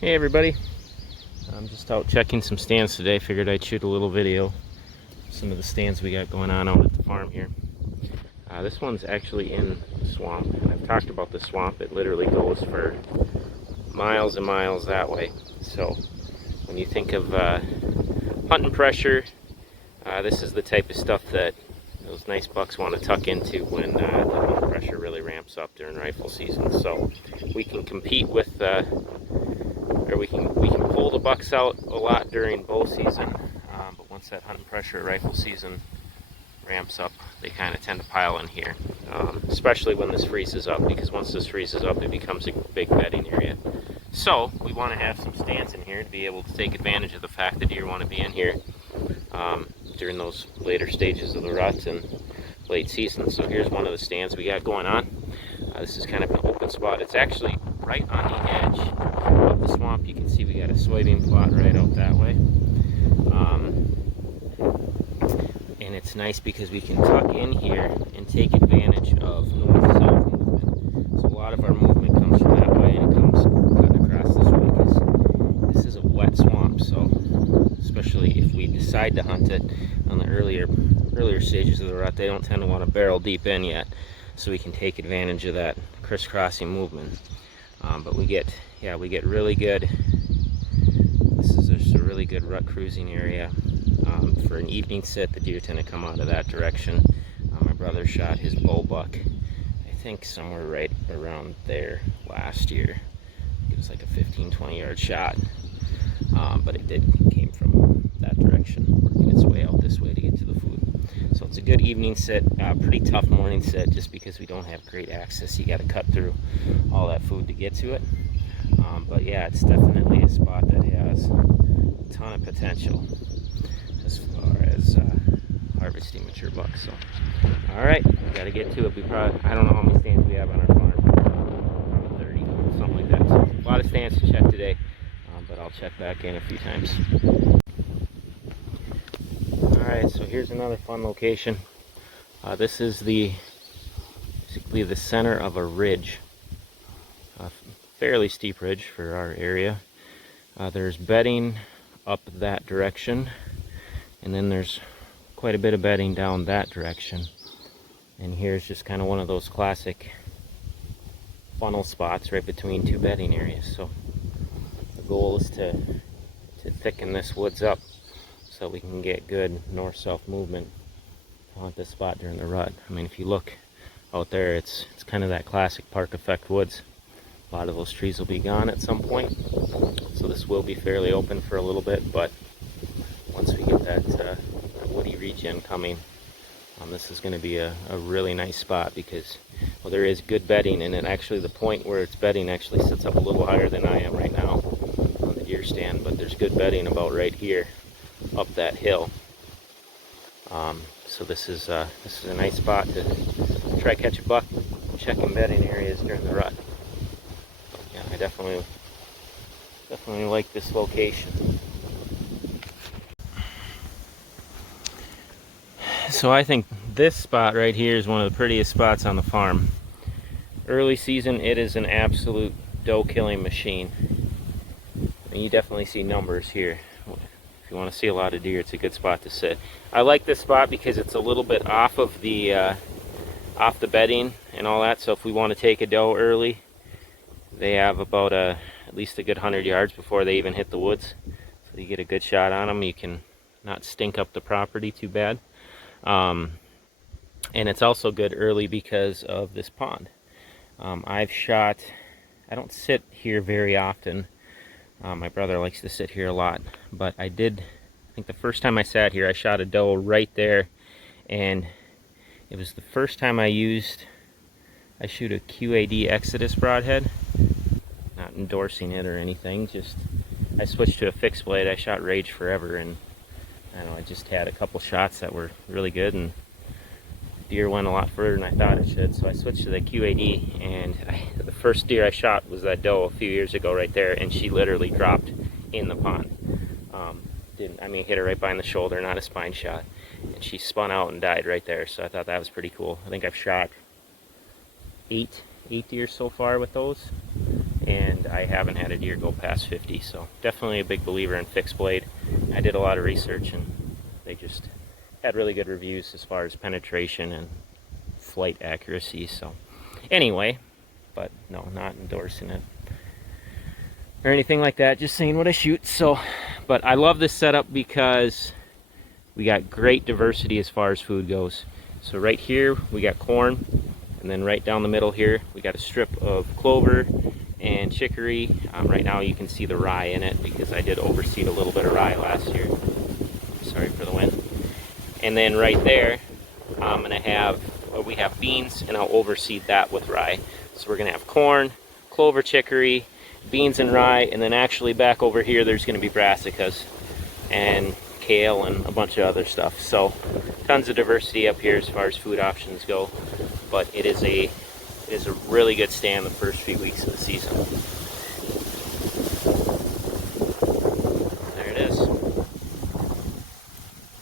Hey everybody, I'm just out checking some stands today. Figured I'd shoot a little video. Some of the stands we got going on out at the farm here. This one's actually in the swamp, and I've talked about the swamp. It literally goes for miles and miles that way. So when you think of hunting pressure, this is the type of stuff that those nice bucks want to tuck into when the hunting pressure really ramps up during rifle season. So we can compete with we can pull the bucks out a lot during bow season, but once that hunting pressure rifle season ramps up, they kind of tend to pile in here, especially when this freezes up, because once this freezes up, it becomes a big bedding area. So we want to have some stands in here to be able to take advantage of the fact that deer want to be in here during those later stages of the rut and late season. So here's one of the stands we got going on. This is kind of an open spot. It's actually right on the edge of the swamp. You can see we got a soybean plot right out that way. And it's nice because we can tuck in here and take advantage of north-south movement. So a lot of our movement comes from that way, and it comes cutting across this way because this is a wet swamp. So especially if we decide to hunt it on the earlier stages of the rut, they don't tend to want to barrel deep in yet. So we can take advantage of that crisscrossing movement. But we get really good. This is just a really good rut cruising area. For an evening sit, the deer tend to come out of that direction. My brother shot his bull buck, I think somewhere right around there last year. It was like a 15-20 yard shot, but it came from that direction, working its way out this way to get to the food. So it's a good evening sit, pretty tough morning sit, just because we don't have great access. You got to cut through all that food to get to it. But yeah, it's definitely a spot that has a ton of potential as far as harvesting mature bucks. So, all right, we got to get to it. I don't know how many stands we have on our farm, probably 30, something like that. So a lot of stands to check today, but I'll check back in a few times. Alright, so here's another fun location. This is basically the center of a ridge, a fairly steep ridge for our area. There's bedding up that direction, and then there's quite a bit of bedding down that direction. And here's just kind of one of those classic funnel spots right between two bedding areas. So the goal is to thicken this woods up so we can get good north-south movement on this spot during the rut. I mean, if you look out there, it's kind of that classic park effect woods. A lot of those trees will be gone at some point, so this will be fairly open for a little bit, but once we get that woody regen coming, this is going to be a really nice spot because, well, there is good bedding, and actually the point where it's bedding actually sits up a little higher than I am right now on the deer stand, but there's good bedding about right here up that hill. So this is a nice spot to try catch a buck, checking bedding areas during the rut. Yeah, I definitely like this location. So I think this spot right here is one of the prettiest spots on the farm. Early season, it is an absolute doe killing machine. And you definitely see numbers here. If you want to see a lot of deer, it's a good spot to sit. I like this spot because it's a little bit off of the bedding and all that. So if we want to take a doe early, they have about at least a good 100 yards before they even hit the woods. So you get a good shot on them. You can not stink up the property too bad. And it's also good early because of this pond. I don't sit here very often. My brother likes to sit here a lot, but I think the first time I sat here, I shot a doe right there, and it was the first time I shoot a QAD Exodus broadhead, not endorsing it or anything, just I switched to a fixed blade. I shot Rage forever, and I just had a couple shots that were really good, and deer went a lot further than I thought it should, so I switched to the QAD, and the first deer I shot was that doe a few years ago right there, and she literally dropped in the pond. Hit her right behind the shoulder, not a spine shot, and she spun out and died right there, so I thought that was pretty cool. I think I've shot eight deer so far with those, and I haven't had a deer go past 50, so definitely a big believer in fixed blade. I did a lot of research, and they just had really good reviews as far as penetration and flight accuracy. So anyway, but no, not endorsing it or anything like that, just saying what I shoot. So, but I love this setup because we got great diversity as far as food goes. So right here we got corn, and then right down the middle here we got a strip of clover and chicory. Right now you can see the rye in it because I did overseed a little bit of rye last year. Sorry for the wind. And then right there I'm gonna have, we have beans, and I'll overseed that with rye. So we're gonna have corn, clover, chicory, beans and rye, and then actually back over here there's gonna be brassicas and kale and a bunch of other stuff. So tons of diversity up here as far as food options go, but it is a really good stand the first few weeks of the season. There it is.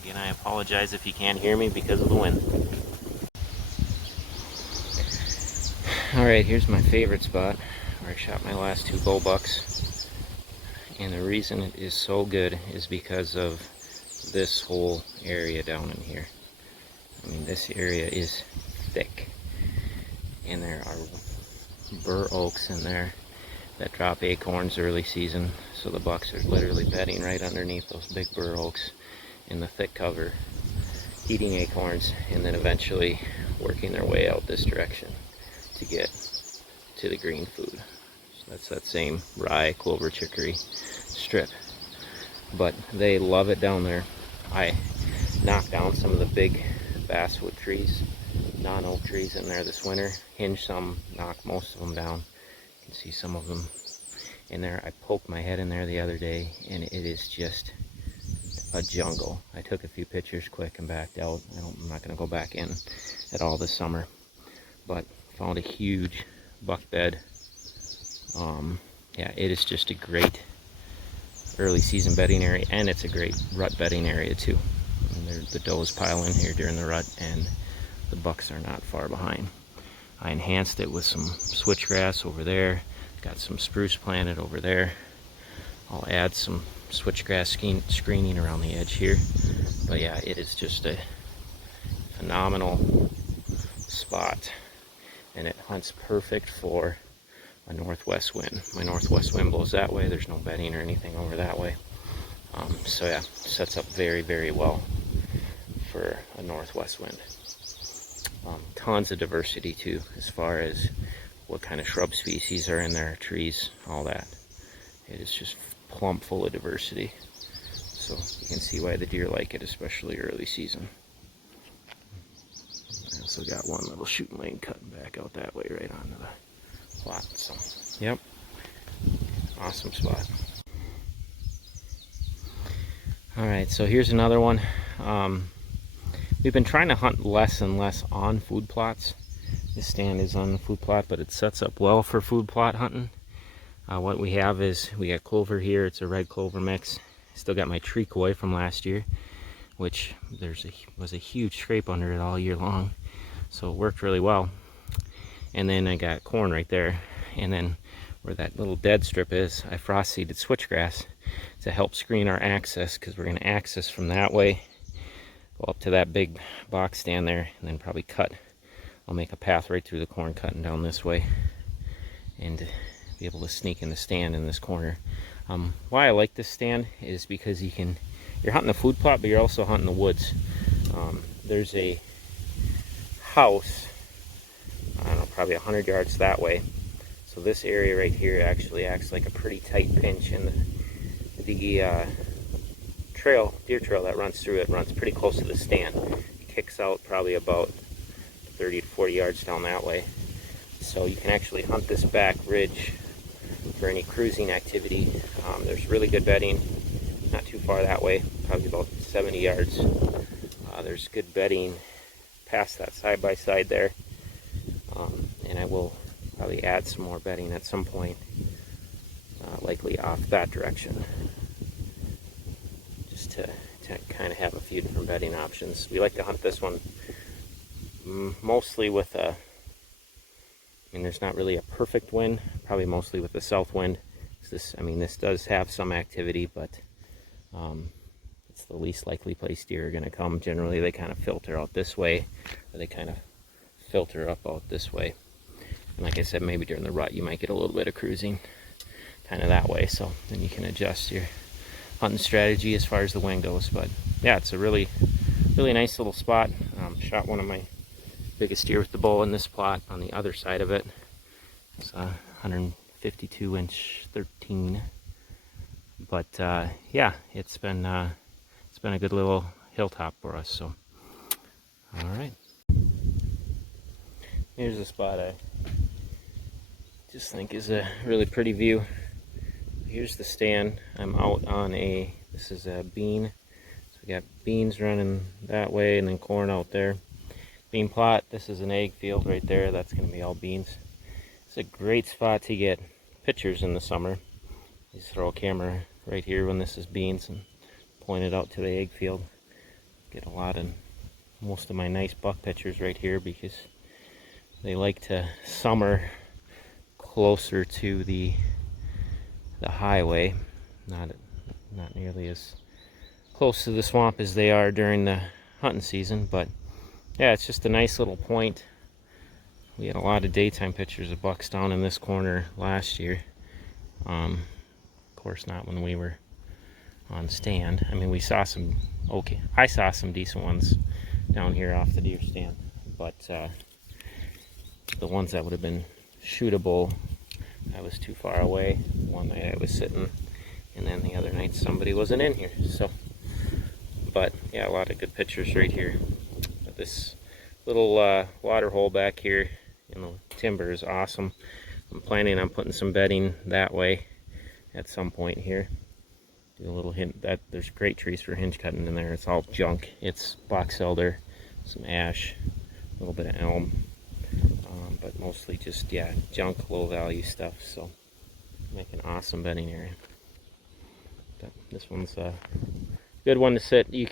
Again, I apologize if you can't hear me because of the wind. Alright, here's my favorite spot where I shot my last 2 bull bucks, and the reason it is so good is because of this whole area down in here. I mean, this area is thick, and there are bur oaks in there that drop acorns early season, so the bucks are literally bedding right underneath those big bur oaks in the thick cover, eating acorns, and then eventually working their way out this direction to get to the green food. So that's that same rye, clover, chicory strip. But they love it down there. I knocked down some of the big basswood trees, non-oak trees in there this winter. Hinged some, knocked most of them down. You can see some of them in there. I poked my head in there the other day, and it is just a jungle. I took a few pictures quick and backed out. I'm not going to go back in at all this summer, but found a huge buck bed. Yeah, it is just a great early season bedding area, and it's a great rut bedding area too. And the does pile in here during the rut, and the bucks are not far behind. I enhanced it with some switchgrass over there, got some spruce planted over there. I'll add some switchgrass screening around the edge here. But yeah, it is just a phenomenal spot, and it hunts perfect for a northwest wind. My northwest wind blows that way. There's no bedding or anything over that way. So yeah, sets up very, very well for a northwest wind. Tons of diversity too, as far as what kind of shrub species are in there, trees, all that. It is just plump full of diversity. So you can see why the deer like it, especially early season. I also got one little shooting lane cutting back out that way right onto the plot. So, yep, awesome spot. Alright, so here's another one. We've been trying to hunt less and less on food plots. This stand is on the food plot, but it sets up well for food plot hunting. What we have is, we got clover here. It's a red clover mix. Still got my tree koi from last year, which was a huge scrape under it all year long. So it worked really well. And then I got corn right there. And then where that little dead strip is, I frost seeded switchgrass to help screen our access, because we're going to access from that way, go up to that big box stand there, and then probably cut. I'll make a path right through the corn cutting down this way, and be able to sneak in the stand in this corner. Why I like this stand is because you're hunting the food plot, but you're also hunting the woods. There's a house, I don't know, probably 100 yards that way. So this area right here actually acts like a pretty tight pinch, and the deer trail that runs through it runs pretty close to the stand. It kicks out probably about 30 to 40 yards down that way. So you can actually hunt this back ridge for any cruising activity. There's really good bedding not too far that way, probably about 70 yards. There's good bedding past that side-by-side there, and I will probably add some more bedding at some point, likely off that direction, just to kind of have a few different bedding options. We like to hunt this one mostly with a I mean, there's not really a perfect wind, probably mostly with the south wind. This does have some activity, but it's the least likely place deer are going to come. Generally, they kind of filter out this way, or they kind of filter up out this way. And like I said, maybe during the rut, you might get a little bit of cruising kind of that way. So then you can adjust your hunting strategy as far as the wind goes. But yeah, it's a really nice little spot. Shot one of my biggest deer with the bow in this plot on the other side of it. It's 152 inch 13. But yeah, it's been a good little hilltop for us. So all right, here's a spot I just think is a really pretty view. Here's the stand. I'm out on this is a bean. So we got beans running that way and then corn out there. Bean plot, this is an egg field right there. That's going to be all beans. It's a great spot to get pictures in the summer. You just throw a camera right here when this is beans and point it out to the egg field. Get most of my nice buck pictures right here because they like to summer closer to the highway, not nearly as close to the swamp as they are during the hunting season. But yeah, it's just a nice little point. We had a lot of daytime pictures of bucks down in this corner last year. Of course not when we were on stand. I mean, we saw some, I saw some decent ones down here off the deer stand, but the ones that would have been shootable, I was too far away. One night I was sitting, and then the other night somebody wasn't in here. So, but yeah, a lot of good pictures right here. But this little water hole back here in the timber is awesome. I'm planning on putting some bedding that way at some point here. Do a little hint that there's great trees for hinge cutting in there. It's all junk. It's box elder, some ash, a little bit of elm. But mostly just, yeah, junk, low value stuff. So make an awesome bedding area. But this one's a good one to sit. You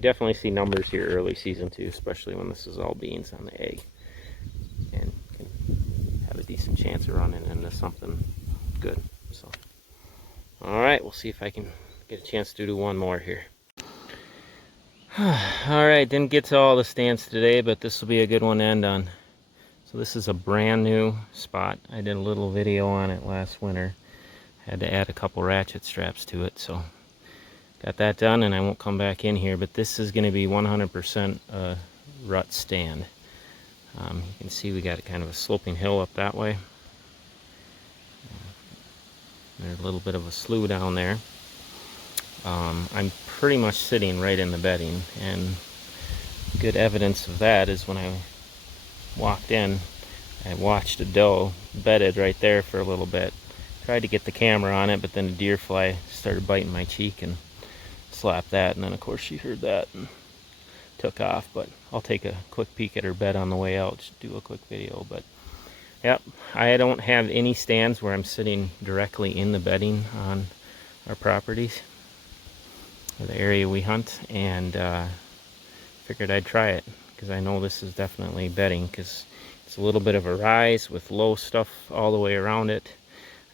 definitely see numbers here early season too, especially when this is all beans on the egg, and you can have a decent chance of running into something good. So all right, we'll see if I can get a chance to do one more here. All right, didn't get to all the stands today, but this will be a good one to end on. So this is a brand new spot. I did a little video on it last winter. Had to add a couple ratchet straps to it, so got that done, and I won't come back in here. But this is going to be 100% Rut Stand. You can see we got kind of a sloping hill up that way. There's a little bit of a slough down there. I'm pretty much sitting right in the bedding, and good evidence of that is when I walked in, I watched a doe bedded right there for a little bit. Tried to get the camera on it, but then a deer fly started biting my cheek and slapped that, and then of course she heard that and took off. But I'll take a quick peek at her bed on the way out, just do a quick video. But yep, I don't have any stands where I'm sitting directly in the bedding on our properties or the area we hunt, and figured I'd try it because I know this is definitely bedding, because it's a little bit of a rise with low stuff all the way around it.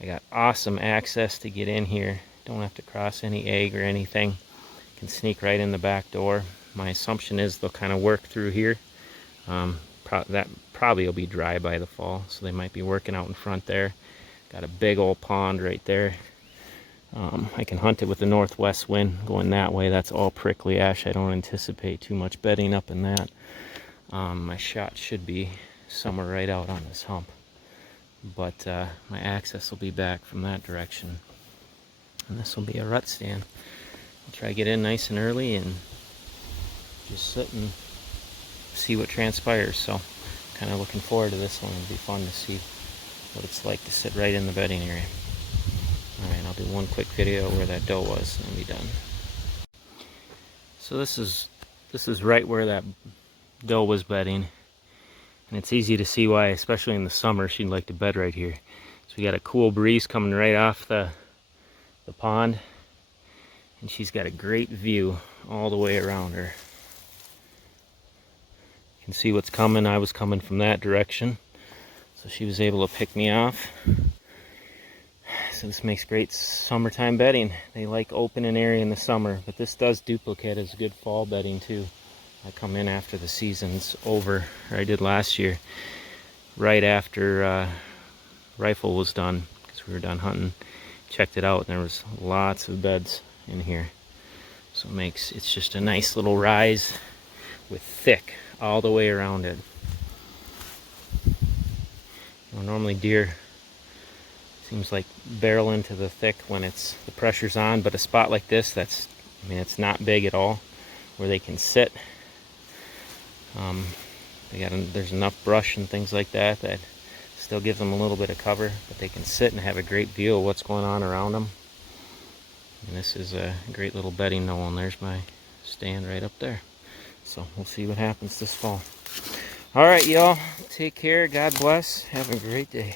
I got awesome access to get in here. Don't have to cross any egg or anything. Can sneak right in the back door. My assumption is they'll kind of work through here. That probably will be dry by the fall, so they might be working out in front there. Got a big old pond right there. I can hunt it with the northwest wind going that way. That's all prickly ash. I don't anticipate too much bedding up in that. My shot should be somewhere right out on this hump, but my access will be back from that direction, and this will be a rut stand. I'll try to get in nice and early and just sit and see what transpires. So kind of looking forward to this one. It'll be fun to see what it's like to sit right in the bedding area. Alright, I'll do one quick video where that doe was and be done. So this is right where that doe was bedding, and it's easy to see why, especially in the summer, she'd like to bed right here. So we got a cool breeze coming right off the pond, and she's got a great view all the way around her. You can see what's coming. I was coming from that direction, so So she was able to pick me off. So this makes great summertime bedding. They like open and airy in the summer, but this does duplicate as good fall bedding too. I come in after the season's over, or I did last year, right after rifle was done, because we were done hunting. Checked it out, and there was lots of beds in here. So it's just a nice little rise with thick all the way around it. Normally deer seems like barrel into the thick when the pressure's on, but a spot like this, it's not big at all, where they can sit. There's enough brush and things like that still gives them a little bit of cover, but they can sit and have a great view of what's going on around them. And this is a great little bedding knoll, and there's my stand right up there. So we'll see what happens this fall. All right, y'all, take care. God bless. Have a great day.